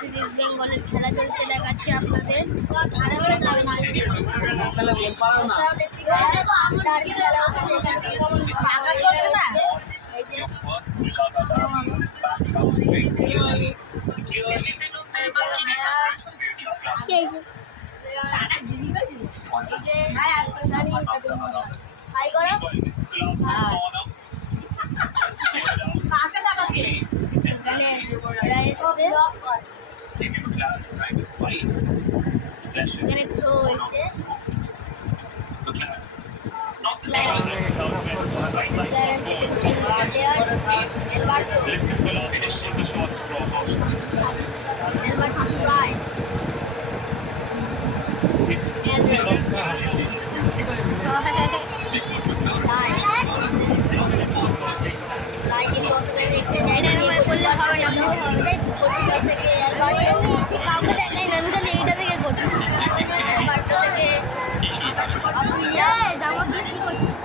Versus east বেঙ্গলের খেলা চলছে, দেখাচ্ছি আপনাদের। খেলা হচ্ছে এখানে এরা এসছে, এখানে থ্রো হয়েছে, কাউকে দেখাই না, আমি খালি এইটা থেকে করছি। জামা কি করছিস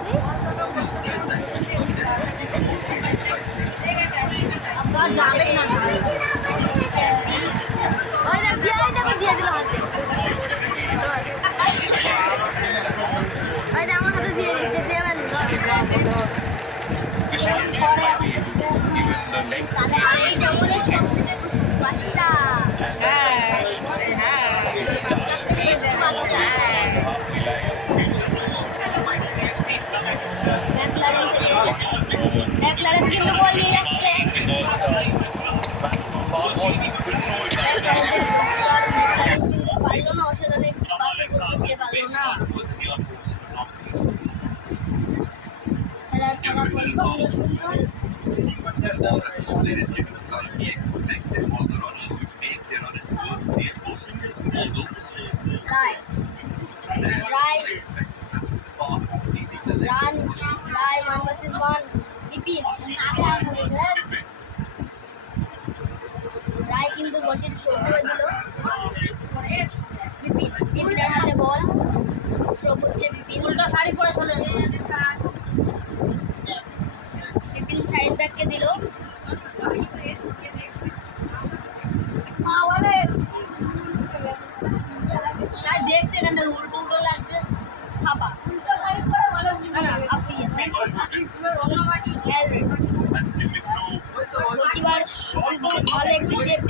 দিয়ে দিল হাতে, আমার হাতে দিয়ে দিচ্ছে, দেবেন বাচ্চা কিন্তু বল নিয়ে যাচ্ছে, পারলো না, অসাধারণ একটু পাশে করতে পারলো না। রায় কিন্তু বলটি থ্রো করে দিল, বিপিনের হাতে বল, থ্রো করছে বিপিন, উল্টো শাড়ি পরে চলে এসেছে, বিপিন সাইড ব্যাককে দিল, দেখছে এখানে উল্টো উল্টো লাগছে, খাবা প্রতিবার ভালো একটি শেপ